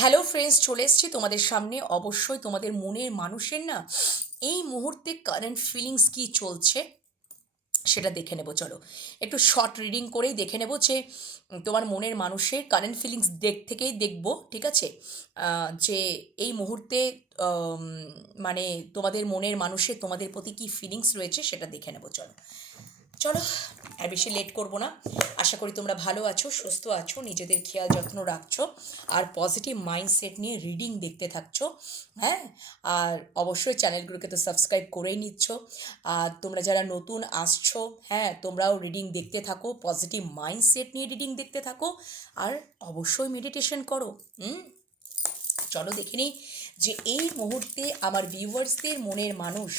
Hello friends চলে এসেছি তোমাদের সামনে। অবশ্যই তোমাদের মনের মানুষের না এই মুহূর্তে কারেন্ট ফিলিংস কি চলছে সেটা দেখে নেব, চলো। একটু শর্ট রিডিং করেই দেখে নেব যে তোমার মনের মানুষের কারেন্ট ফিলিংস দেখ, থেকেই দেখব, ঠিক আছে? যে এই মুহূর্তে মানে তোমাদের মনের মানুষের, তোমাদের প্রতি কি ফিলিংস রয়েছে সেটা দেখে নেব, চলো। চলো, আর বেশি লেট করব না। আশা করি তোমরা ভালো আছো, সুস্থ আছো, নিজেদের খেয়াল যত্ন রাখছো, আর পজিটিভ মাইন্ডসেট নিয়ে রিডিং দেখতে থাকছো হ্যাঁ? আর অবশ্যই চ্যানেলগুলোকে তো সাবস্ক্রাইব করেই নিচ্ছ। আর তোমরা যারা নতুন আসছো হ্যাঁ তোমরাও রিডিং দেখতে থাকো পজিটিভ মাইন্ডসেট নিয়ে রিডিং দেখতে থাকো, আর অবশ্যই মেডিটেশন করো, হুম? চলো দেখে নিই যে এই মুহূর্তে আমার ভিউয়ার্সদের মনের মানুষ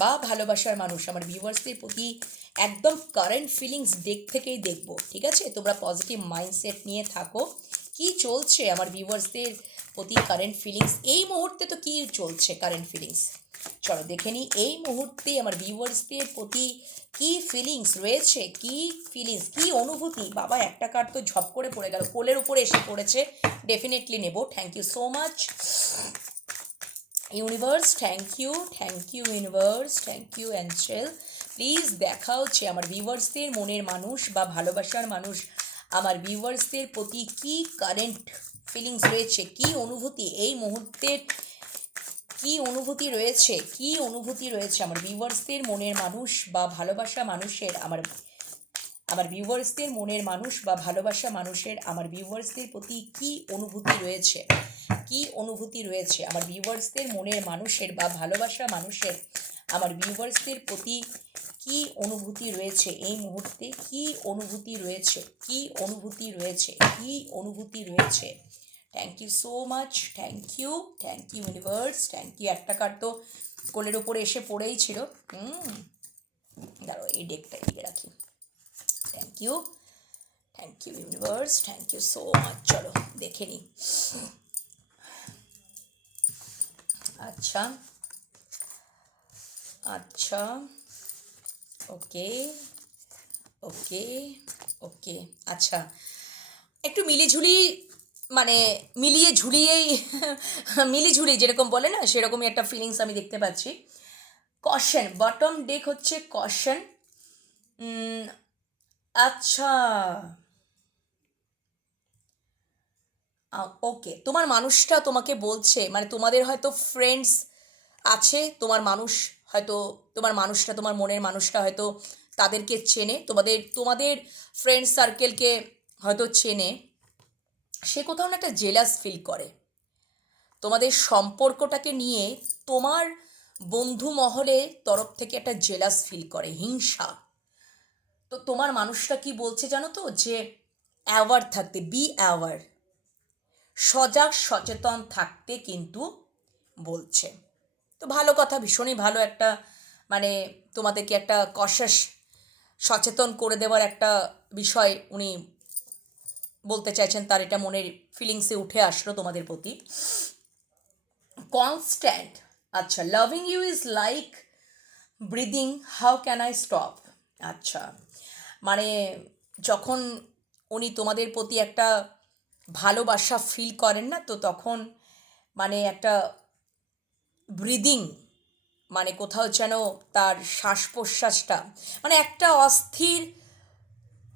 বা ভালোবাসার মানুষ, আমার ভিউয়ার্সদের প্রতি একদম কারেন্ট ফিলিংস দিক থেকেই দেখব, ঠিক আছে? তোমরা পজিটিভ মাইন্ডসেট নিয়ে থাকো। কি চলছে আমার ভিউয়ার্সদের প্রতি কারেন্ট ফিলিংস এই মুহূর্তে তো কি চলছে কারেন্ট ফিলিংস চলো দেখে নিই, এই মুহূর্তে আমার ভিউয়ার্সদের প্রতি কি ফিলিংস রয়েছে? কি ফিলিংস কি অনুভূতি? বাবা, একটা কার্ড তো ঝপ করে পড়ে গেল, কোলের উপরে এসে পড়েছে। ডেফিনেটলি নেব thank you so much universe thank you thank you universe thank you angel please দেখা হচ্ছে আমার ভিউয়ার্সদের মনের মানুষ বা ভালোবাসার মানুষ আমার ভিউয়ার্সদের প্রতি কি কারেন্ট ফিলিংস রয়েছে, কি অনুভূতি এই মুহূর্তের কি অনুভূতি রয়েছে, কি অনুভূতি রয়েছে আমার ভিউয়ার্সদের মনের মানুষ বা ভালোবাসা মানুষের আমার আমার ভিউয়ার্সদের মনের মানুষ বা ভালোবাসা মানুষের আমার ভিউয়ার্সদের প্রতি কি অনুভূতি রয়েছে? কি অনুভূতি রয়েছে? আমার ভিউয়ার্সদের মনের মানুষের বা ভালোবাসা মানুষের, আমার ভিউয়ার্সদের প্রতি কি অনুভূতি রয়েছে এই মুহূর্তে? কি অনুভূতি রয়েছে? কি অনুভূতি রয়েছে? কি অনুভূতি রয়েছে? Thank you so much thank you thank you universe thank you একটা কার্ড তো কোলের ওপরে এসে পড়েই ছিল। হুম। দাঁড়ো এই ডেকটা এদিকে রাখি। Thank you thank you universe thank you so much চলো, দেখে নিই। আচ্ছা। আচ্ছা। ওকে। ওকে। ওকে। আচ্ছা। একটু মিলিঝুলি মানে মিলিয়ে ঝুলিয়েই, মিলিঝুলি যেরকম বলে না, সেরকমই একটা ফিলিংস আমি দেখতে পাচ্ছি। কশন বটম ডেক হচ্ছে কশন আচ্ছা। ওকে, তোমার মানুষটা তোমাকে বলছে মানে তোমাদের হয়তো ফ্রেন্ডস আছে, তোমার মানুষ হয়তো, তোমার মানুষটা, তোমার মনের মানুষটা হয়তো তাদেরকে চেনে, তোমাদের তোমাদের ফ্রেন্ড সার্কেলকে হয়তো চেনে, সে কোথাও না একটা জেলাস ফিল করে। তোমাদের সম্পর্কটাকে নিয়ে তোমার বন্ধু মহলে তরফ থেকে একটা জেলাস ফিল করে, হিংসা। তো তোমার মানুষটা কি বলছে জানো তো? যে অ্যাওয়ার থাকতে বি অ্যাওয়ার সজাগ, সচেতন থাকতে কিন্তু বলছে। তো ভালো কথা, ভীষণই ভালো একটা মানে তোমাদেরকে একটা কশাস সচেতন করে দেওয়ার একটা বিষয় উনি বলতে চাইছেন, তার এটা মনের ফিলিংসে উঠে আসলো তোমাদের প্রতি। কনস্ট্যান্ট আচ্ছা loving you is like breathing how can I stop আচ্ছা মানে যখন উনি তোমাদের প্রতি একটা ভালোবাসা ফিল করেন না, তো তখন মানে একটা ব্রিদিং মানে কোথাও যেন তার শ্বাস প্রশ্বাসটা মানে একটা অস্থির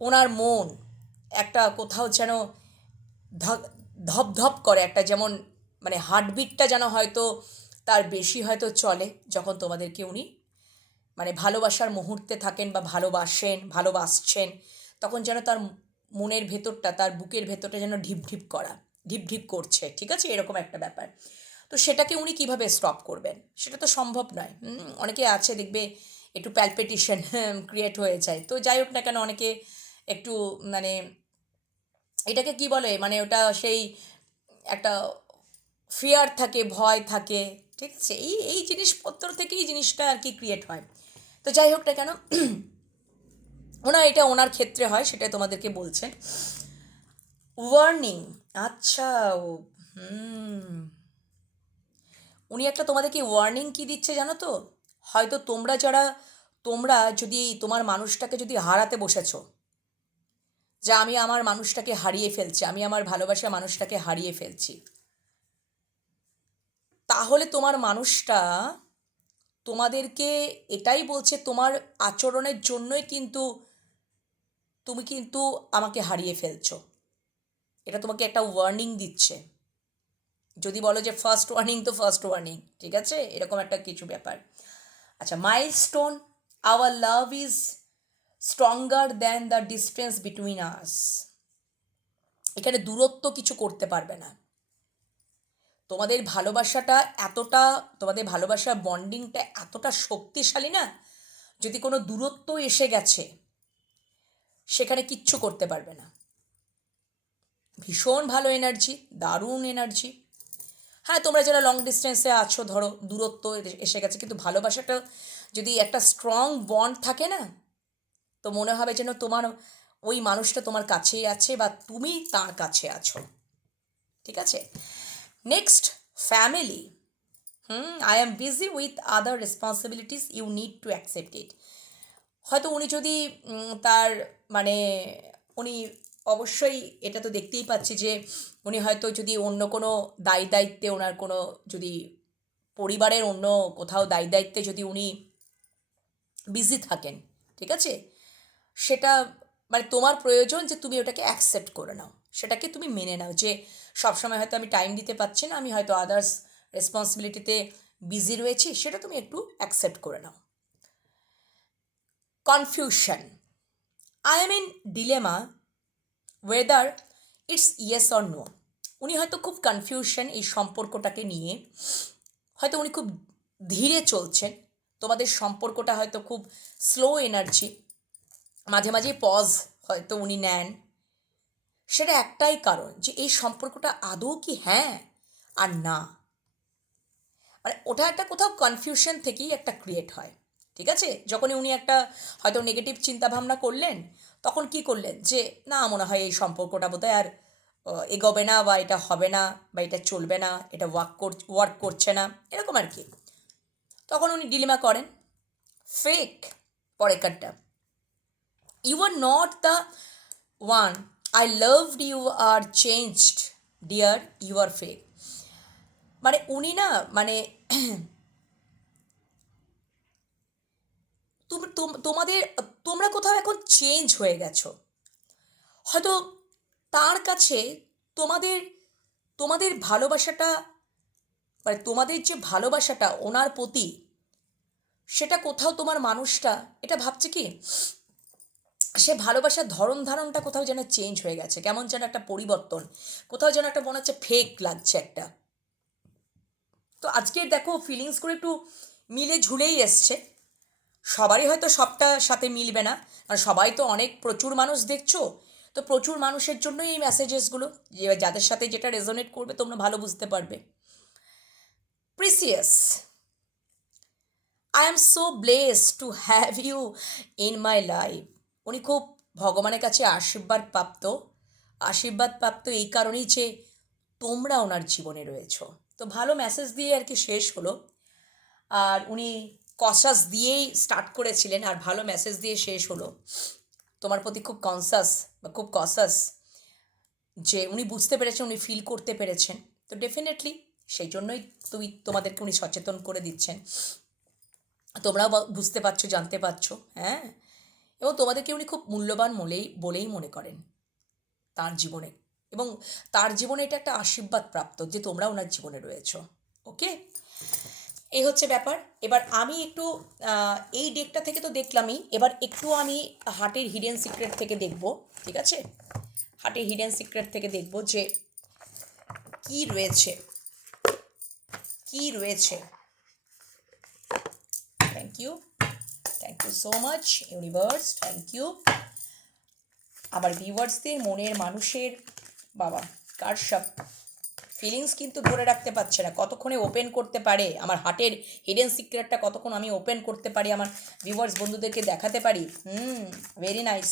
ওনার মন, একটা কোথাও যেন ধ- ধপধপ করে, একটা যেমন মানে হার্টবিটটা যেন হয়তো তার বেশি হয়তো চলে যখন তোমাদেরকে উনি মানে ভালোবাসার মুহূর্তে থাকেন বা ভালোবাসেন, ভালোবাসছেন, তখন যেন তার মনের ভেতরটা, তার বুকের ভেতরটা যেন ঢিপ ঢিপ করা, ঢিপ ঢিপ করছে, ঠিক আছে? এরকম একটা ব্যাপার। তো সেটাকে উনি কীভাবে স্টপ করবেন? সেটা তো সম্ভব নয়। অনেকে আছে, দেখবে একটু প্যালপিটেশন ক্রিয়েট হয়ে যায়। তো যাই হোক না কেন, অনেকে একটু মানে এটাকে কি বলে? মানে ওটা সেই একটা ফিয়ার থাকে, ভয় থাকে, ঠিক আছে? এই এই জিনিসপত্র থেকেই জিনিসটা আর কি ক্রিয়েট হয়। তো যাই হোক না কেন ওনার এটা ওনার ক্ষেত্রে হয়, সেটাই তোমাদেরকে বলছেন ওয়ার্নিং আচ্ছা হুম। উনি একটা তোমাদেরকে ওয়ার্নিং কি দিচ্ছে জানো তো? হয়তো তোমরা যারা, তোমরা যদি তোমার মানুষটাকে যদি হারাতে বসেছো, যে আমি আমার মানুষটাকে হারিয়ে ফেলছি, আমি আমার ভালোবাসা মানুষটাকে হারিয়ে ফেলছি, তাহলে তোমার মানুষটা তোমাদেরকে এটাই বলছে, তোমার আচরণের জন্যই কিন্তু তুমি কিন্তু আমাকে হারিয়ে ফেলছো। এটা তোমাকে একটা ওয়ার্নিং দিচ্ছে। যদি বলো যে ফার্স্ট ওয়ার্নিং তো ফার্স্ট ওয়ার্নিং ঠিক আছে? এরকম একটা কিছু ব্যাপার। আচ্ছা milestone our love is stronger than the distance between us এখানে দূরত্ব কিছু করতে পারবে না। তোমাদের ভালোবাসাটা এতটা, তোমাদের ভালোবাসার বন্ডিংটা এতটা শক্তিশালী না, যদি কোনো দূরত্ব এসে গেছে সেখানে কিচ্ছু করতে পারবে না। ভীষণ ভালো এনার্জি দারুণ এনার্জি হ্যাঁ তোমরা যারা লং ডিস্টেন্সে আছো, ধরো দূরত্ব এসে গেছে, কিন্তু ভালোবাসাটা যদি একটা স্ট্রং বন্ড থাকে না, তো মনে হবে যেন তোমার ওই মানুষটা তোমার কাছেই আছে বা তুমি তার কাছে আছো। ঠিক আছে? Next family hmm I am busy with other responsibilities you need to accept it হয়তো উনি যদি তার মানে উনি অবশ্যই এটা তো দেখতেই পাচ্ছি যে উনি হয়তো যদি অন্য কোনো দায়ী দায়িত্বে ওনার কোনো যদি পরিবারের অন্য কোথাও দায়ী দায়িত্বে যদি উনি বিজি থাকেন, ঠিক আছে? সেটা মানে তোমার প্রয়োজন যে তুমি ওটাকে অ্যাকসেপ্ট করে নাও। সেটাকে তুমি মেনে নাও যে সবসময় হয়তো আমি টাইম দিতে পারছি না, আমি হয়তো আদার্স রেসপন্সিবিলিটিতে বিজি রয়েছি, সেটা তুমি একটু অ্যাকসেপ্ট করে নাও। Confusion I am in dilemma whether it's yes or no উনি হয়তো খুব কনফিউশন এই সম্পর্কটাকে নিয়ে। হয়তো উনি খুব ধীরে চলছেন। তোমাদের সম্পর্কটা হয়তো খুব স্লো এনার্জি মাঝে মাঝে পজ হয়তো উনি নেন। সেটা একটাই কারণ যে এই সম্পর্কটা আদৌ কি হ্যাঁ আর না। মানে ওটা একটা কোথাও কনফিউশন থেকেই একটা ক্রিয়েট হয়। ঠিক আছে? যখনই উনি একটা হয়তো নেগেটিভ চিন্তাভাবনা করলেন, তখন কি করলেন? যে, না, মনে হয় এই সম্পর্কটা বোধহয় আর এগোবে না বা এটা হবে না বা এটা চলবে না, এটা ওয়ার্ক কর ওয়ার্ক করছে না। এরকম আর কি। তখন উনি ডিলিমা করেন। Fake পরেকারটা you are not the one I loved you are changed dear you are fake মানে উনি না মানে তুমি, তোম- তোমাদের, তোমরা কোথাও এখন চেঞ্জ হয়ে গেছো। হয়তো তার কাছে তোমাদের তোমাদের ভালোবাসাটা মানে তোমাদের যে ভালোবাসাটা ওনার প্রতি, সেটা কোথাও তোমার মানুষটা, এটা ভাবছে কি? সে ভালোবাসার ধরন ধারণটা কোথাও যেন চেঞ্জ হয়ে গেছে। কেমন যেন একটা পরিবর্তন, কোথাও যেন একটা মনে হচ্ছে ফেক লাগছে একটা। তো আজকে দেখো ফিলিংস করে একটু মিলে ঝুলেই এসছে। সবারই হয়তো সবটা সাথে মিলবে না। কারণ সবাই তো অনেক প্রচুর মানুষ দেখছ। তো প্রচুর মানুষের জন্যই এই মেসেজেসগুলো যাদের সাথে যেটা রেজোনেট করবে তোমরা ভালো বুঝতে পারবে। Precious I am so bless to have you in my life উনি খুব ভগবানের কাছে আশীর্বাদ প্রাপ্ত। আশীর্বাদ প্রাপ্ত এই কারণেই যে তোমরা ওনার জীবনে রয়েছো। তো ভালো মেসেজ দিয়ে আর কি শেষ হলো। আর উনি কসাস দিয়েই স্টার্ট করেছিলেন আর ভালো মেসেজ দিয়ে শেষ হলো। তোমার প্রতি খুব কনসাস বা খুব কসাস যে উনি বুঝতে পেরেছেন, উনি ফিল করতে পেরেছেন। তো ডেফিনেটলি সেই জন্যই তুমি তোমাদেরকে উনি সচেতন করে দিচ্ছেন। তোমরাও বুঝতে পারছ, জানতে পারছ হ্যাঁ? এবং তোমাদেরকে উনি খুব মূল্যবান বলেই বলেই মনে করেন তার জীবনে। এবং তার জীবনে এটা একটা আশীর্বাদ প্রাপ্ত যে তোমরা ওনার জীবনে রয়েছো ওকে এই হচ্ছে ব্যাপার। এবার আমি একটু এই ডেকটা থেকে তো দেখলামই, এবার একটু আমি হার্টের হিডেন সিক্রেট থেকে দেখব, ঠিক আছে? হার্টের হিডেন সিক্রেট থেকে দেখব যে কি রয়েছে কি রয়েছে। Thank you thank you so much universe thank you আবার ভিউয়ার্সদের মনের মানুষের, বাবা, কার সব ফিলিংস কিন্তু ধরে রাখতে পারছে না। কতক্ষণে ওপেন করতে পারে? আমার হার্টের হিডেন সিক্রেটটা কতক্ষণ আমি ওপেন করতে পারি? আমার ভিউয়ার্স বন্ধুদেরকে দেখাতে পারি? হুম very nice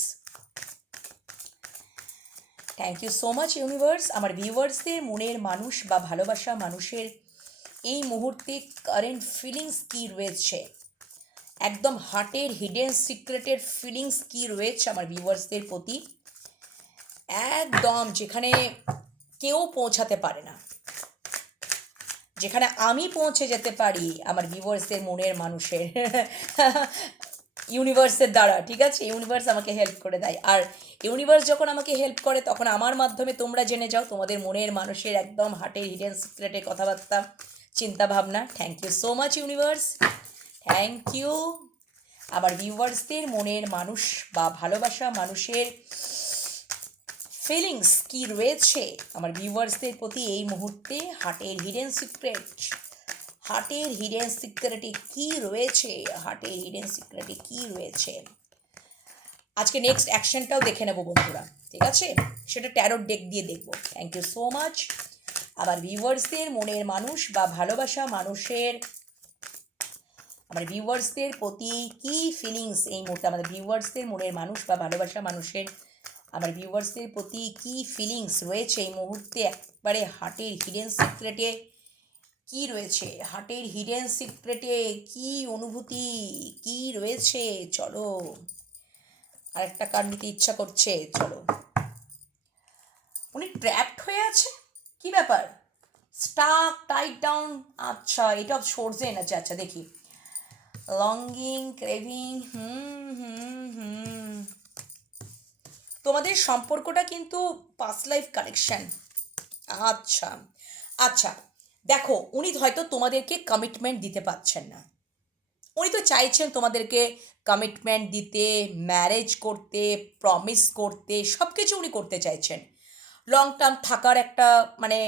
thank you so much universe আমার ভিউয়ার্সদের মনের মানুষ বা ভালোবাসা মানুষের এই মুহূর্তে কারেন্ট ফিলিংস কী রয়েছে? একদম হার্টের হিডেন সিক্রেটের ফিলিংস কী রয়েছে আমার ভিউয়ার্সদের প্রতি? একদম, যেখানে কেউ পৌঁছাতে পারে না। যেখানে আমি পৌঁছে যেতে পারি, আমার ভিউয়ার্সদের, মনের মানুষের, ইউনিভার্সের দ্বারা, ঠিক আছে? ইউনিভার্স আমাকে হেল্প করে দেয়। আর ইউনিভার্স যখন আমাকে হেল্প করে, তখন আমার মাধ্যমে তোমরা জেনে যাও, তোমাদের মনের মানুষের একদম হার্টের হিডেন সিক্রেটের কথাবার্তা চিন্তা ভাবনা thank you so much universe thank you আবার ভিউয়ার্সদের মনের মানুষ বা ভালোবাসা মানুষের ফিলিংস কি রয়েছে? আমার ভিউয়ার্সদের প্রতি এই মুহূর্তে হার্টের হিডেন সিক্রেট হার্টের হিডেন সিক্রেটে কি রয়েছে? হার্টের হিডেন সিক্রেটে কি রয়েছে? আজকে নেক্সট অ্যাকশনটাও দেখে নেব বন্ধুরা, ঠিক আছে? সেটা ট্যারোট ডেক দিয়ে দেখব। থ্যাংক ইউ সো মাচ আবার ভিউয়ার্সদের মনের মানুষ বা ভালোবাসা মানুষের, আমার ভিউয়ার্সদের প্রতি কি ফিলিংস এই মুহূর্তে? আমাদের ভিউয়ার্সদের মনের মানুষ বা ভালোবাসা মানুষের আমার ভিউয়ার্সদের প্রতি কি ফিলিংস রয়েছে এই মুহূর্তে? একবারে হার্টের হিডেন সিক্রেটে কি রয়েছে? হার্টের হিডেন সিক্রেটে কি অনুভূতি? কি রয়েছে? চলো। আরেকটা কার্ড নিতে ইচ্ছা করছে, চলো। উনি ট্র্যাপড হয়ে আছে? কি ব্যাপার? স্টাক টাইট ডাউন আচ্ছা এটা সোর্সেন আছে আচ্ছা দেখি। Longing craving hmm hmm hmm. তোমাদের সম্পর্কটা কিন্তু পাস লাইফ কানেকশন আচ্ছা আচ্ছা দেখো, উনি হয়তো তোমাদেরকে কমিটমেন্ট দিতে পারছেন না। উনি তো চাইছেন তোমাদেরকে কমিটমেন্ট দিতে ম্যারেজ করতে প্রমিস করতে সব কিছু উনি করতে চাইছেন। লং টার্ম থাকার একটা মানে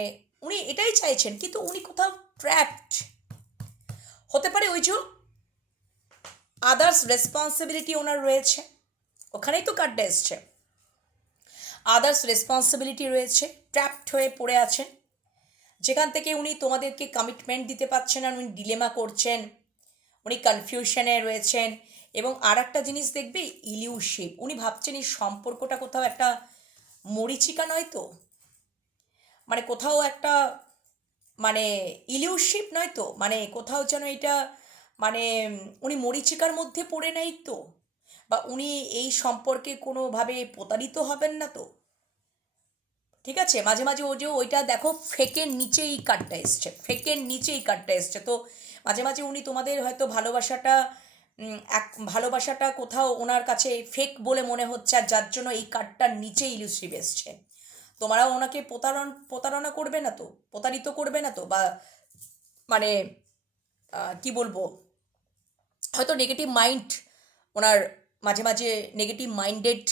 উনি এটাই চাইছেন, কিন্তু উনি কোথাও ট্র্যাপড হতে পারে ওই যে আদার্স রেসপন্সিবিলিটি ওনার রয়েছে, ওখানেই তো কার্ডটা এসছে। আদার্স রেসপন্সিবিলিটি রয়েছে ট্র্যাপড হয়ে পড়ে আছেন। যেখান থেকে উনি তোমাদেরকে কমিটমেন্ট দিতে পারছেন না, উনি ডিলেমা করছেন, উনি কনফিউশনে রয়েছেন এবং আর একটা জিনিস দেখবে ইলিউশিপ উনি ভাবছেন এই সম্পর্কটা কোথাও একটা মরিচিকা নয় তো? মানে কোথাও একটা মানে ইলিউশিপ নয় তো? মানে কোথাও যেন এটা মানে উনি মরিচিকার মধ্যে পড়ে নাই তো? বা উনি এই সম্পর্কে কোনোভাবে প্রতারিত হবেন না তো? ঠিক আছে? মাঝে মাঝে ও যে ওইটা দেখো, ফেকের নিচে এই কার্ডটা এসছে, ফেকের নিচে এই কার্ডটা এসছে। তো মাঝে মাঝে উনি তোমাদের হয়তো ভালোবাসাটা এক, ভালোবাসাটা কোথাও ওনার কাছে ফেক বলে মনে হচ্ছে আর যার জন্য এই কার্ডটার নিচে ইলুসিভ এসছে। তোমরাও ওনাকে প্রতারণ, প্রতারণা করবে না তো? প্রতারিত করবে না তো? বা মানে কি বলব? হয়তো নেগেটিভ মাইন্ড ওনার মাঝে মাঝে নেগেটিভ মাইন্ডেড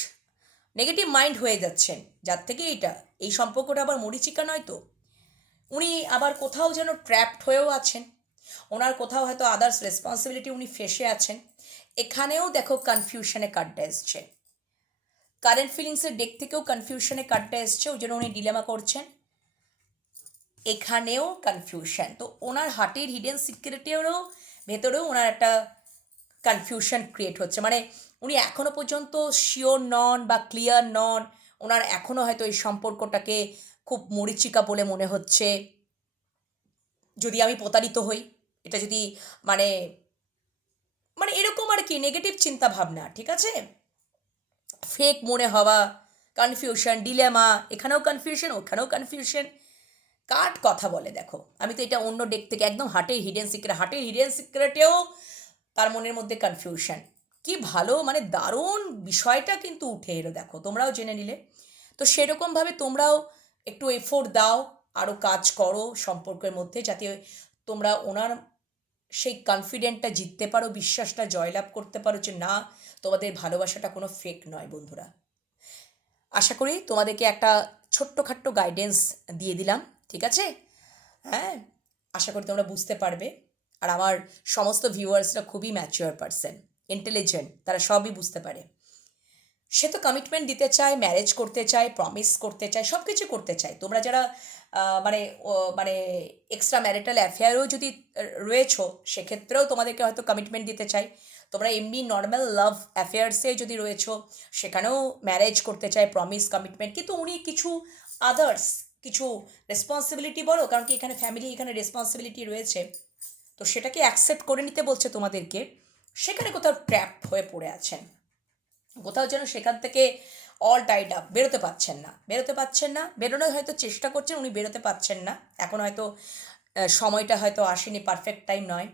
নেগেটিভ মাইন্ড হয়ে যাচ্ছেন। যার থেকে এইটা, এই সম্পর্কটা আবার মরিচিকা নয় তো? উনি আবার কোথাও যেন ট্র্যাপড হয়েও আছেন। ওনার কোথাও হয়তো আদার্স রেসপন্সিবিলিটি উনি ফেসে আছেন। এখানেও দেখো কনফিউশনে কার্ডটা এসছে। কারেন্ট ফিলিংসের ডেক থেকেও কনফিউশনে কার্ডটা এসছে, ওই জন্য উনি ডিলেমা করছেন। এখানেও কনফিউশন তো ওনার হার্টের হিডেন সিক্রেটেরও ভেতরেও ওনার একটা কনফিউশন ক্রিয়েট হচ্ছে। মানে উনি এখনও পর্যন্ত শিওর নন বা ক্লিয়ার নন, ওনার এখনও হয়তো এই সম্পর্কটাকে খুব মরিচিকা বলে মনে হচ্ছে। যদি আমি প্রতারিত হই, এটা যদি মানে মানে এরকম আর কি নেগেটিভ চিন্তা ভাবনা, ঠিক আছে? ফেক মনে হওয়া কনফিউশন ডিলেমা এখানেও কনফিউশন ওখানেও কনফিউশন কাট কথা বলে দেখো? আমি তো এটা অন্য ডেক থেকে একদম হার্টের হিডেন সিক্রেট হার্টের হিডেন সিক্রেটেও তার মনের মধ্যে কনফিউশন কি ভালো মানে দারুণ বিষয়টা কিন্তু উঠে এলো, দেখো, তোমরাও জেনে নিলে। তো সেরকমভাবে তোমরাও একটু এফোর্ট দাও আরও কাজ করো সম্পর্কের মধ্যে, যাতে তোমরা ওনার সেই কনফিডেন্টটা জিততে পারো, বিশ্বাসটা জয়লাভ করতে পারো যে না, তোমাদের ভালোবাসাটা কোনো ফেক নয়, বন্ধুরা। আশা করি তোমাদেরকে একটা ছোট্টখাট্ট গাইডেন্স দিয়ে দিলাম, ঠিক আছে? হ্যাঁ? আশা করি তোমরা বুঝতে পারবে। আর আমার সমস্ত ভিউয়ার্সরা খুবই ম্যাচিওর পারসন ইন্টেলিজেন্ট তারা সবই বুঝতে পারে। সে তো কমিটমেন্ট দিতে চায় ম্যারেজ করতে চায় প্রমিস করতে চায় সব কিছু করতে চায়। তোমরা যারা মানে মানে এক্সট্রা ম্যারিটাল অ্যাফেয়ারও যদি রয়েছো, সেক্ষেত্রেও তোমাদেরকে হয়তো কমিটমেন্ট দিতে চাই তোমরা এমনি নর্মাল লাভ অ্যাফেয়ার্সে যদি রয়েছো, সেখানেও ম্যারেজ করতে চায় প্রমিস কমিটমেন্ট কিন্তু উনি কিছু আদার্স কিছু রেসপন্সিবিলিটি বলো, কারণ কি এখানে ফ্যামিলি এখানে রেসপন্সিবিলিটি রয়েছে। তো সেটাকে অ্যাকসেপ্ট করে নিতে বলছে তোমাদেরকে, সেখানে কোথাও ট্র্যাপ হয়ে পড়ে আছেন। কোথাও যেন সেখান থেকে অল টাইড আপ বেরোতে পারছেন না। বেরোতে পারছেন না, বেরোনোর হয়তো চেষ্টা করছেন, উনি বেরোতে পারছেন না। এখন হয়তো সময়টা হয়তো আসেনি পারফেক্ট টাইম নয়।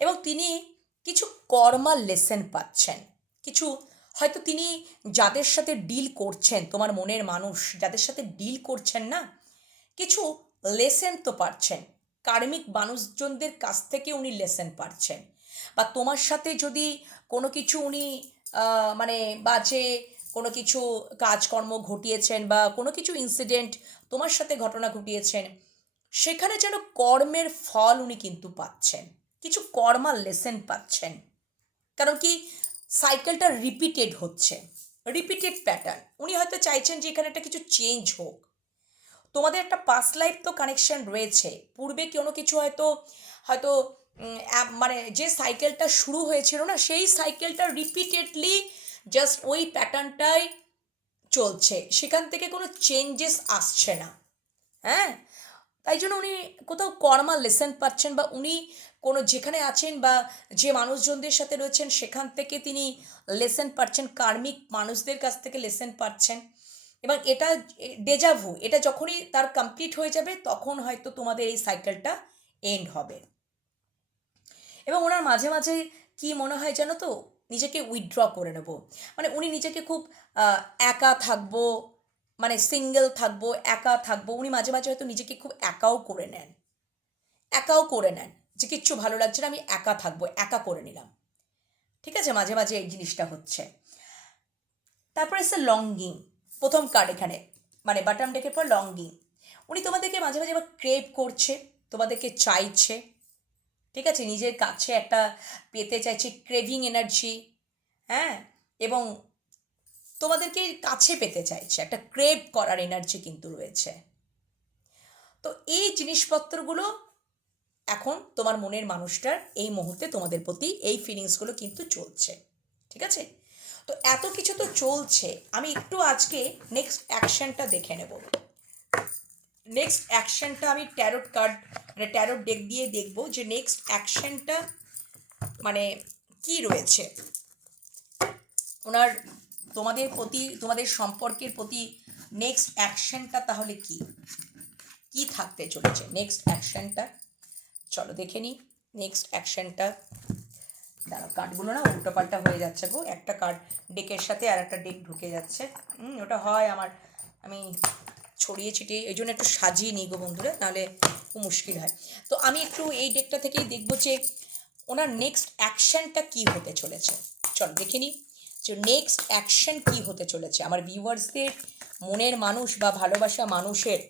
এবং তিনি কিছু কর্মার লেসেন পাচ্ছেন। কিছু, হয়তো তিনি যাদের সাথে ডিল করছেন, তোমার মনের মানুষ, যাদের সাথে ডিল করছেন না, কিছু লেসেন তো পাচ্ছেন। কার্মিক মানুষজনদের কাছ থেকে উনি লেসেন পাচ্ছেন বা তোমার সাথে যদি কোনো কিছু উনি মানে বাজে কোনো কিছু কাজকর্ম ঘটিয়েছেন বা কোনো কিছু ইনসিডেন্ট তোমার সাথে ঘটনা ঘটিয়েছেন, সেখানে যেন কর্মের ফল উনি কিন্তু পাচ্ছেন। কিছু কর্মার লেসেন পাচ্ছেন। কারণ কি সাইকেলটা রিপিটেড হচ্ছে। রিপিটেড প্যাটার্ন উনি হয়তো চাইছেন যে এখানে একটা কিছু চেঞ্জ হোক। তোমাদের একটা পাস লাইফ তো কানেকশন রয়েছে। পূর্বে কোনো কিছু হয়তো হয়তো মানে যে সাইকেলটা শুরু হয়েছিল না, সেই সাইকেলটা রিপিটেডলি জাস্ট ওই প্যাটার্নটাই চলছে। সেখান থেকে কোনো চেঞ্জেস আসছে না। হ্যাঁ? তাই জন্য উনি কোথাও কর্মা লেসেন পাচ্ছেন বা উনি কোনো যেখানে আছেন বা যে মানুষজনদের সাথে রয়েছেন, সেখান থেকে তিনি লেসেন পাচ্ছেন, কার্মিক মানুষদের কাছ থেকে লেসেন পাচ্ছেন। এবং এটা ডেজাভু এটা যখনই তার কমপ্লিট হয়ে যাবে, তখন হয়তো তোমাদের এই সাইকেলটা এন্ড হবে। এবং ওনার মাঝে মাঝে কি মনে হয় জানো তো? নিজেকে উইথড্র করে নেব। মানে উনি নিজেকে খুব একা থাকব মানে সিঙ্গেল থাকব, একা থাকব, উনি মাঝে মাঝে হয়তো নিজেকে খুব একাও করে নেন। একাও করে নেন যে কিচ্ছু ভালো লাগছে না, আমি একা থাকব, একা করে নিলাম। ঠিক আছে? মাঝে মাঝে এই জিনিসটা হচ্ছে। তারপর এসে লঙ্গিং প্রথম কার্ড এখানে মানে বাটাম ডেকের পর লঙ্গিং উনি তোমাদেরকে মাঝে মাঝে আবার ক্রেভ করছে, তোমাদেরকে চাইছে। ঠিক আছে? নিজের কাছে একটা পেতে চাইছে ক্রেভিং এনার্জি হ্যাঁ? এবং তোমাদেরকে কাছে পেতে চাইছে, একটা ক্রেভ করার এনার্জি কিন্তু রয়েছে। তো এই জিনিসপত্রগুলো এখন তোমার মনের মানুষটার এই মুহূর্তে তোমাদের প্রতি এই ফিলিংসগুলো কিন্তু চলছে। ঠিক আছে? তো এত কিছু তো চলছে। আমি একটু আজকে নেক্সট অ্যাকশনটা দেখে নেব। নেক্সট অ্যাকশনটা আমি ট্যারোট কার্ড মানে ট্যারোট ডেক দিয়ে দেখব যে নেক্সট অ্যাকশনটা মানে কি রয়েছে। ওনার তোমাদের প্রতি, তোমাদের সম্পর্কের প্রতি নেক্সট অ্যাকশনটা তাহলে কি? কি থাকতে চলেছে? নেক্সট অ্যাকশনটা চলো দেখে নিই। নেক্সট অ্যাকশনটা দাঁড়াও কার্ডগুলো না উল্টোপাল্টা হয়ে যাচ্ছে গো। একটা কার্ড ডেকের সাথে আর একটা ডেক ঢুকে যাচ্ছে। ওটা হয় আমার, আমি ছড়িয়ে ছিটিয়ে, এই জন্য একটু সাজিয়ে নিই গো বন্ধুরা, নাহলে খুব মুশকিল হয়। তো আমি একটু এই ডেকটা থেকেই দেখব যে ওনার নেক্সট অ্যাকশনটা কি হতে চলেছে। চলো, দেখে নিই যে নেক্সট অ্যাকশন কি হতে চলেছে। আমার ভিউয়ার্সদের মনের মানুষ বা ভালোবাসা মানুষের,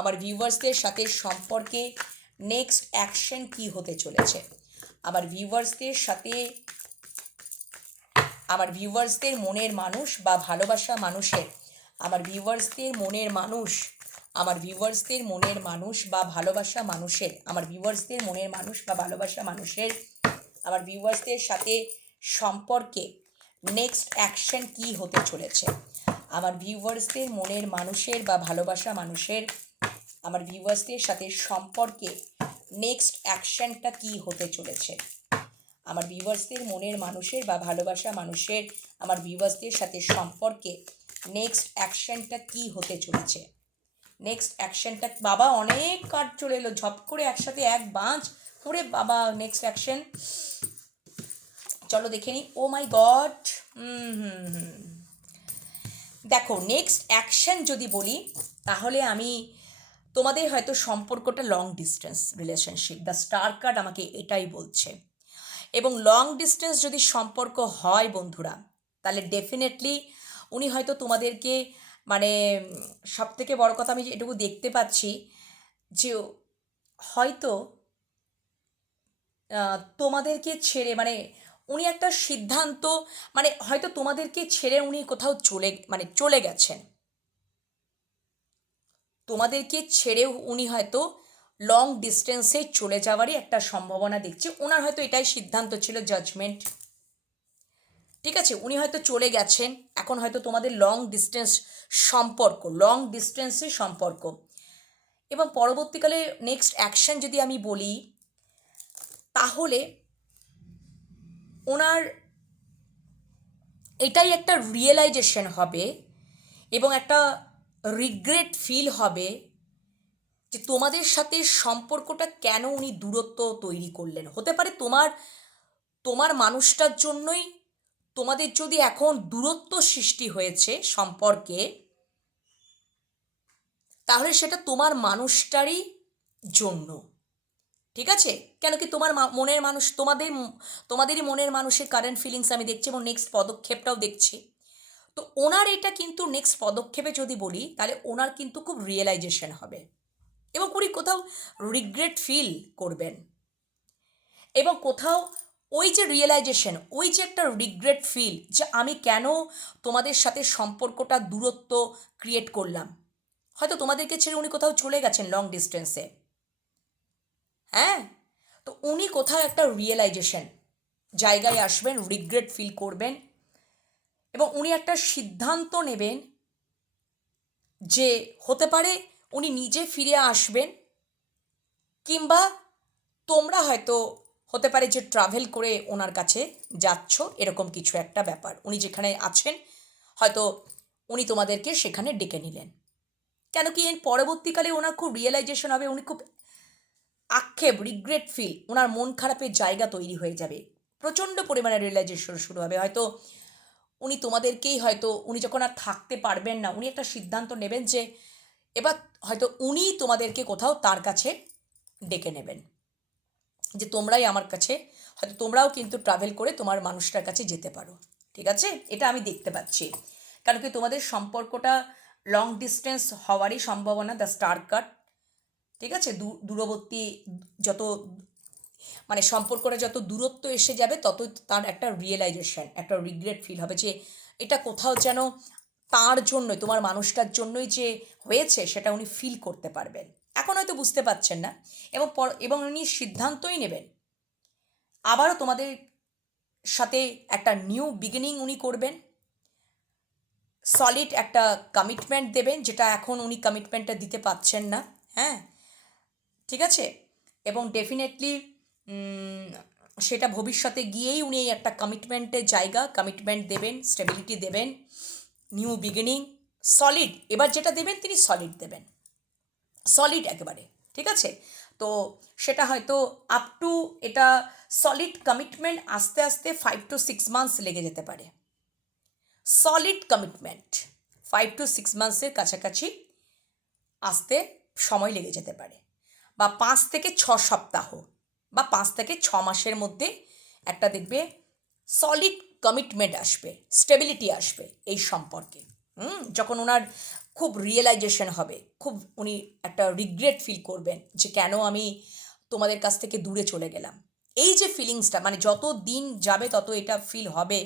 আমার ভিউয়ার্সদের সাথে সম্পর্কে নেক্সট অ্যাকশন কি হতে চলেছে। আমার ভিউয়ার্সদের সাথে আমার ভিউয়ার্সদের মনের মানুষ বা ভালোবাসা মানুষের আমার ভিউয়ার্সদের মনের মানুষ আমার ভিউয়ার্সদের মনের মানুষ বা ভালোবাসা মানুষের আমার ভিউয়ার্সদের মনের মানুষ বা ভালোবাসা মানুষের আমার ভিউয়ার্সদের সাথে সম্পর্কে নেক্সট অ্যাকশন কি হতে চলেছে? আমার ভিউয়ার্সদের মনের মানুষের বা ভালোবাসা মানুষের আমার ভিউয়ার্সদের সাথে সম্পর্কে নেক্সট অ্যাকশনটা কি হতে চলেছে? আমার ভিউয়ার্সদের মনের মানুষের বা ভালোবাসা মানুষের, আমার ভিউয়ার্সদের সাথে সম্পর্কে নেক্সট অ্যাকশনটা কি হতে চলেছে? নেক্সট অ্যাকশনটা বাবা অনেক কার্ড চলে এলো, ঝপ করে একসাথে এক বাঁচ করে বাবা নেক্সট অ্যাকশন চলো দেখে নিই ও মাই গড হুম হুম হুম। দেখো নেক্সট অ্যাকশন যদি বলি, তাহলে আমি তোমাদের হয়তো সম্পর্কটা long distance relationship the star card আমাকে এটাই বলছে। এবং লং ডিস্টেন্স যদি সম্পর্ক হয় বন্ধুরা, তাহলে ডেফিনেটলি উনি হয়তো তোমাদেরকে মানে সব থেকে বড় কথা আমি এটুকু দেখতে পাচ্ছি যে হয়তো তোমাদেরকে ছেড়ে মানে উনি একটা সিদ্ধান্ত মানে হয়তো তোমাদেরকে ছেড়ে উনি কোথাও চলে মানে চলে গেছেন। তোমাদেরকে ছেড়েও উনি হয়তো লং ডিস্টেন্সে চলে যাওয়ারই একটা সম্ভাবনা দেখছি। ওনার হয়তো এটাই সিদ্ধান্ত ছিল জাজমেন্ট ঠিক আছে? উনি হয়তো চলে গেছেন। এখন হয়তো তোমাদের লং ডিস্টেন্স সম্পর্ক লং ডিস্টেন্সের সম্পর্ক। এবং পরবর্তীকালে নেক্সট অ্যাকশন যদি আমি বলি, তাহলে ওনার এটাই একটা রিয়েলাইজেশন হবে এবং একটা রিগ্রেট ফিল হবে যে তোমাদের সাথে সম্পর্কটা কেন উনি দূরত্ব তৈরি করলেন? হতে পারে তোমার তোমার মানুষটার জন্যই তোমাদের যদি এখন দূরত্ব সৃষ্টি হয়েছে সম্পর্কে, তাহলে সেটা তোমার মানুষটারই জন্য। ঠিক আছে? কেন কি তোমার মনের মানুষ, তোমাদের, তোমাদেরই মনের মানুষের কারেন্ট ফিলিংস আমি দেখছি এবং নেক্সট পদক্ষেপটাও দেখছি। তো ওনার এটা কিন্তু নেক্সট পদক্ষেপে যদি বলি, তাহলে ওনার কিন্তু খুব রিয়েলাইজেশন হবে। এবং উনি কোথাও রিগ্রেট ফিল করবেন। এবং কোথাও ওই যে রিয়েলাইজেশন ওই যে একটা রিগ্রেট ফিল যে আমি কেন তোমাদের সাথে সম্পর্কটা দূরত্ব ক্রিয়েট করলাম। হয়তো তোমাদেরকে ছেড়ে উনি কোথাও চলে গেছেন লং ডিস্টেন্সে হ্যাঁ? তো উনি কোথাও একটা রিয়েলাইজেশন জায়গায় আসবেন রিগ্রেট ফিল করবেন এবং উনি একটা সিদ্ধান্ত নেবেন যে হতে পারে উনি নিজে ফিরে আসবেন, কিংবা তোমরা হয়তো হতে পারে যে ট্রাভেল করে ওনার কাছে যাচ্ছ, এরকম কিছু একটা ব্যাপার। উনি যেখানে আছেন, হয়তো উনি তোমাদেরকে সেখানে ডেকে নিলেন। কেন কি এর পরবর্তীকালে ওনার খুব রিয়েলাইজেশন হবে, উনি খুব আক্ষেপ রিগ্রেট ফিল ওনার মন খারাপের জায়গা তৈরি হয়ে যাবে। প্রচণ্ড পরিমাণে রিয়েলাইজেশন শুরু হবে। হয়তো উনি তোমাদেরকেই হয়তো, উনি যখন আর থাকতে পারবেন না, উনি একটা সিদ্ধান্ত নেবেন যে এবার হয়তো উনি তোমাদেরকে কোথাও তার কাছে ডেকে নেবেন। যে তোমরাই আমার কাছে, হয়তো তোমরাও কিন্তু ট্রাভেল করে তোমার মানুষটার কাছে যেতে পারো। ঠিক আছে? এটা আমি দেখতে পাচ্ছি। কারণ কি তোমাদের সম্পর্কটা লং ডিস্টেন্স হওয়ারই সম্ভাবনা দ্য স্টার কাট ঠিক আছে? দূরবর্তী যত মানে সম্পর্কটা যত দূরত্ব এসে যাবে তত তার একটা রিয়েলাইজেশন একটা রিগ্রেট ফিল হবে যে এটা কোথাও যেন তার জন্যই, তোমার মানুষটার জন্যই যে হয়েছে, সেটা উনি ফিল করতে পারবেন। এখন হয়তো বুঝতে পারছেন না, এবং পর, এবং উনি সিদ্ধান্তই নেবেন। আবারও তোমাদের সাথে একটা নিউ বিগিনিং উনি করবেন। সলিড একটা কমিটমেন্ট দেবেন, যেটা এখন উনি কমিটমেন্টটা দিতে পারছেন না হ্যাঁ? ঠিক আছে? এবং ডেফিনেটলি সেটা ভবিষ্যতে গিয়েই উনি একটা কমিটমেন্টের জায়গা কমিটমেন্ট দেবেন স্টেবিলিটি দেবেন নিউ বিগিনিং সলিড এবার যেটা দেবেন, তিনি সলিড দেবেন। সলিড একেবারে, ঠিক আছে? তো সেটা হয়তো আপ টু এটা সলিড কমিটমেন্ট আস্তে আস্তে ফাইভ টু সিক্স মান্থস লেগে যেতে পারে। Solid commitment five to six মান্থসের কাছাকাছি আসতে সময় লেগে যেতে পারে। বা পাঁচ থেকে ছ সপ্তাহ বা পাঁচ থেকে ছ মাসের মধ্যে একটা দেখবে সলিড কমিটমেন্ট আসবে স্টেবিলিটি আসবে এই সম্পর্কে। হুম, যখন ওনার খুব রিয়েলাইজেশন হবে, খুব উনি একটা রিগ্রেট ফিল করবেন যে কেন আমি তোমাদের কাছ থেকে দূরে চলে গেলাম। এই যে ফিলিংসটা মানে যত দিন যাবে তত এটা ফিল হবে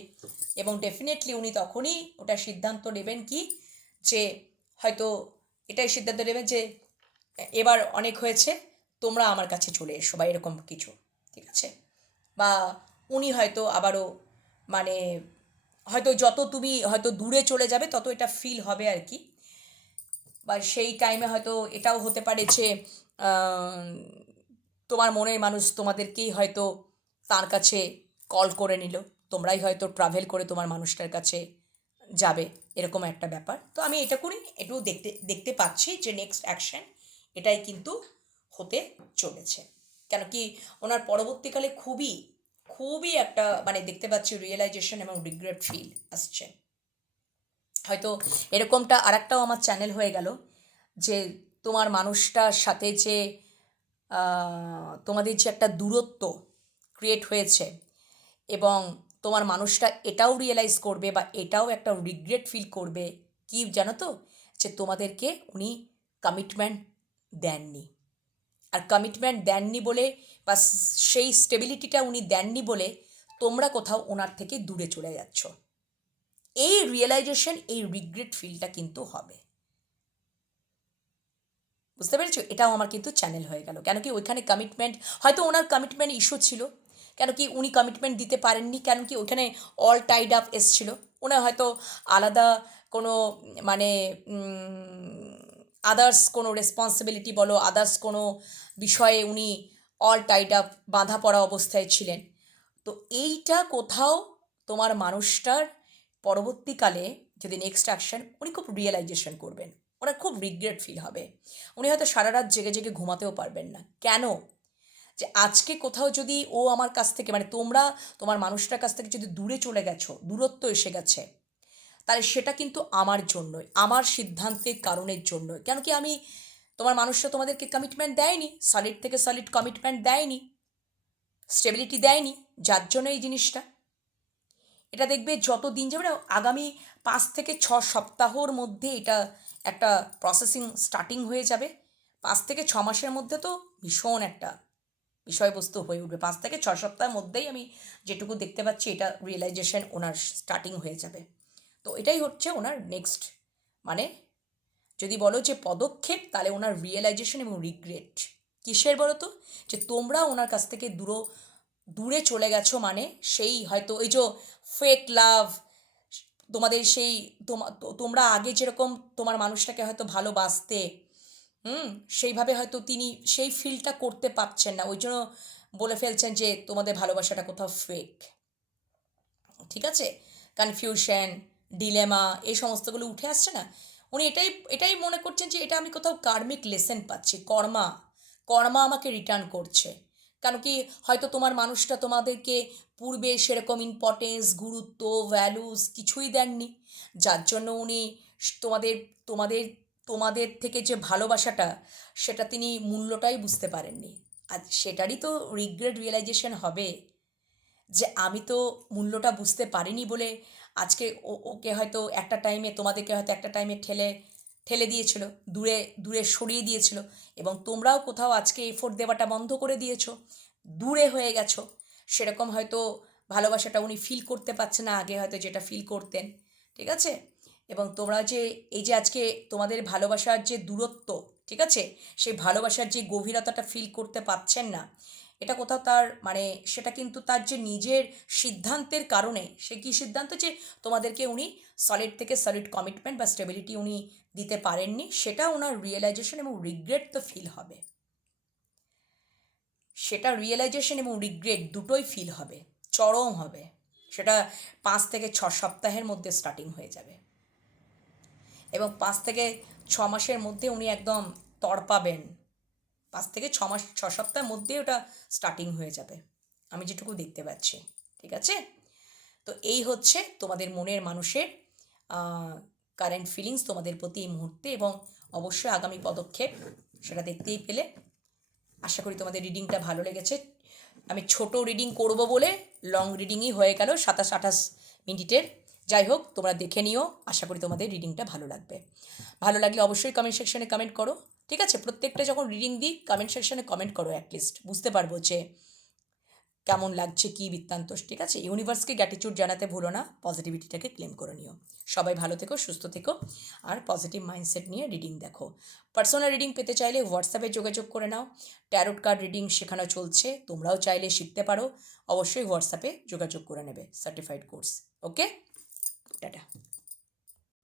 এবং ডেফিনেটলি উনি তখনই ওটা সিদ্ধান্ত নেবেন কি যে হয়তো এটাই সিদ্ধান্ত নেবেন যে এবার অনেক হয়েছে তোমরা আমার কাছে চলে এসো বা এরকম কিছু, ঠিক আছে? বা উনি হয়তো আবারও মানে হয়তো যত তুমি হয়তো দূরে চলে যাবে, তত এটা ফিল হবে আর কি। বা সেই টাইমে হয়তো এটাও হতে পারে যে তোমার মনের মানুষ তোমাদেরকেই হয়তো তার কাছে কল করে নিল। তোমরাই হয়তো ট্রাভেল করে তোমার মানুষটার কাছে যাবে, এরকম একটা ব্যাপার। তো আমি এটা করি একটু দেখতে দেখতে পাচ্ছি যে নেক্সট অ্যাকশন এটাই কিন্তু হতে চলেছে। কেন কি ওনার পরবর্তীকালে খুবই খুবই একটা মানে দেখতে পাচ্ছি রিয়েলাইজেশন এবং রিগ্রেট ফিল আসছে। হয়তো এরকমটা আরেকটাও আমার চ্যানেল হয়ে গেল যে তোমার মানুষটার সাথে যে তোমাদের যে একটা দূরত্ব ক্রিয়েট হয়েছে এবং তোমার মানুষটা এটাও রিয়েলাইজ করবে বা এটাও একটা রিগ্রেট ফিল করবে, কি জানো তো? যে তোমাদেরকে উনি কমিটমেন্ট দেননি। আর কমিটমেন্ট দেননি বলে বা সেই স্টেবিলিটিটা উনি দেননি বলে তোমরা কোথাও ওনার থেকে দূরে চলে যাচ্ছ। এই রিয়েলাইজেশন এই রিগ্রেট ফিলটা কিন্তু হবে। বুঝতে পেরেছ? এটাও আমার কিন্তু চ্যানেল হয়ে গেল। কেন কি ওইখানে কমিটমেন্ট হয়তো ওনার কমিটমেন্ট ইস্যু ছিল। কেন কি উনি কমিটমেন্ট দিতে পারেননি? কেন কি ওইখানে অল টাইড আপ এসছিল? ওনার হয়তো আলাদা কোনো মানে আদার্স কোনো রেসপন্সিবিলিটি বলো আদার্স কোনো বিষয়ে উনি অল টাইট আপ বাঁধা পড়া অবস্থায় ছিলেন। তো এইটা কোথাও তোমার মানুষটার পরবর্তীকালে যদি নেক্সট অ্যাকশন উনি খুব রিয়েলাইজেশন করবেন। ওনার খুব রিগ্রেট ফিল হবে। উনি হয়তো সারা রাত জেগে জেগে ঘুমাতেও পারবেন না। কেন? যে আজকে কোথাও যদি ও আমার কাছ থেকে মানে তোমরা তোমার মানুষটার কাছ থেকে যদি দূরে চলে গেছো, দূরত্ব এসে গেছে তাহলে সেটা কিন্তু আমার জন্যই, আমার সিদ্ধান্তের কারণের জন্যই। কেন কি আমি, তোমার মানুষরা তোমাদেরকে কমিটমেন্ট দেয়নি সলিড থেকে সলিড কমিটমেন্ট দেয়নি স্টেবিলিটি দেয়নি, যার জন্য এই জিনিসটা। এটা দেখবে যত দিন যাবে না, আগামী পাঁচ থেকে ছ সপ্তাহর মধ্যে এটা একটা প্রসেসিং স্টার্টিং হয়ে যাবে। পাঁচ থেকে ছ মাসের মধ্যে তো ভীষণ একটা বিষয়বস্তু হয়ে উঠবে। পাঁচ থেকে ছ সপ্তাহের মধ্যেই আমি যেটুকু দেখতে পাচ্ছি, এটা রিয়েলাইজেশন ওনার স্টার্টিং হয়ে যাবে। তো এটাই হচ্ছে ওনার নেক্সট মানে যদি বলো যে পদক্ষেপ, তাহলে ওনার রিয়েলাইজেশন এবং রিগ্রেট কিসের বলো তো? যে তোমরা ওনার কাছ থেকে দূর, দূরে চলে গেছো মানে সেই হয়তো ওই যে ফেক লাভ তোমাদের সেই তোমা- তোমরা আগে যেরকম তোমার মানুষটাকে হয়তো ভালোবাসতে, হুম, সেইভাবে হয়তো তিনি সেই ফিলটা করতে পারছেন না। ওই জন্য বলে ফেলছেন যে তোমাদের ভালোবাসাটা কোথাও ফেক ঠিক আছে? কনফিউশন ডিলেমা এই সমস্তগুলো উঠে আসছে না? উনি এটাই এটাই মনে করছেন যে এটা আমি কোথাও কার্মিক লেসেন পাচ্ছি, কর্মা কর্মা আমাকে রিটার্ন করছে। কারণ কি হয়তো তোমার মানুষটা তোমাদেরকে পূর্বে সেরকম ইম্পর্টেন্স গুরুত্ব ভ্যালুস কিছুই দেননি। যার জন্য উনি তোমাদের তোমাদের তোমাদের থেকে যে ভালোবাসাটা, সেটা তিনি মূল্যটাই বুঝতে পারেননি। আর সেটারই তো রিগ্রেট রিয়েলাইজেশন হবে। যে আমি তো মূল্যটা বুঝতে পারিনি বলে আজকে ওকে হয়তো একটা টাইমে তোমাদেরকে হয়তো একটা টাইমে ঠেলে ঠেলে দিয়েছিল, দূরে দূরে সরিয়ে দিয়েছিল এবং তোমরাও কোথাও আজকে এফোর্ট দেওয়াটা বন্ধ করে দিয়েছ, দূরে হয়ে গেছো। সেরকম হয়তো ভালোবাসাটা উনি ফিল করতে পারছে না, আগে হয়তো যেটা ফিল করতেন, ঠিক আছে? এবং তোমরা যে, এই যে আজকে তোমাদের ভালোবাসার যে দূরত্ব, ঠিক আছে? সেই ভালোবাসার যে গভীরতাটা ফিল করতে পারছেন না এটা কোথাও তার মানে সেটা কিন্তু তার যে নিজের সিদ্ধান্তের কারণে, সে কী সিদ্ধান্ত যে তোমাদেরকে উনি সলিড থেকে সলিড কমিটমেন্ট বা স্টেবিলিটি উনি দিতে পারেননি, সেটা ওনার রিয়েলাইজেশন এবং রিগ্রেট তো ফিল হবে। সেটা রিয়েলাইজেশন এবং রিগ্রেট দুটোই ফিল হবে, চরম হবে, সেটা পাঁচ থেকে ছ সপ্তাহের মধ্যে স্টার্টিং হয়ে যাবে। এবং পাঁচ থেকে ছ মাসের মধ্যে উনি একদম তড়পাবেন পাঁচ থেকে ছ মাস, ছ সপ্তাহের মধ্যে ওটা স্টার্টিং হয়ে যাবে। আমি যেটুকু দেখতে পাচ্ছি, ঠিক আছে? তো এই হচ্ছে তোমাদের মনের মানুষের কারেন্ট ফিলিংস তোমাদের প্রতি এই মুহূর্তে এবং অবশ্যই আগামী পদক্ষেপ সেটা দেখতেই পেলে। আশা করি তোমাদের রিডিংটা ভালো লেগেছে। আমি ছোট রিডিং করব বলে লং রিডিংই হয়ে গেল সাতাশ, আঠাশ মিনিটের। যাই হোক, তোমরা দেখে নিও। আশা করি তোমাদের রিডিংটা ভালো লাগবে। ভালো লাগলে অবশ্যই কমেন্ট সেকশনে কমেন্ট করো। ঠিক আছে? প্রত্যেকটা যখন রিডিং দিই কমেন্ট সেকশনে কমেন্ট করো অ্যাটলিস্ট বুঝতে পারব যে কেমন লাগছে, কী বৃত্তান্ত, ঠিক আছে? ইউনিভার্সকে গ্যাটিচিউড জানাতে ভুলো না পজিটিভিটিটাকে ক্লেম করে নিও। সবাই ভালো থেকো, সুস্থ থেকো, আর পজিটিভ মাইন্ডসেট নিয়ে রিডিং দেখো। পার্সোনাল রিডিং পেতে চাইলে হোয়াটসঅ্যাপে যোগাযোগ করে নাও। ট্যারোট কার্ড রিডিং শেখানো চলছে, তোমরাও চাইলে শিখতে পারো। অবশ্যই হোয়াটসঅ্যাপে যোগাযোগ করে নেবে সার্টিফাইড কোর্স ওকে টাটা।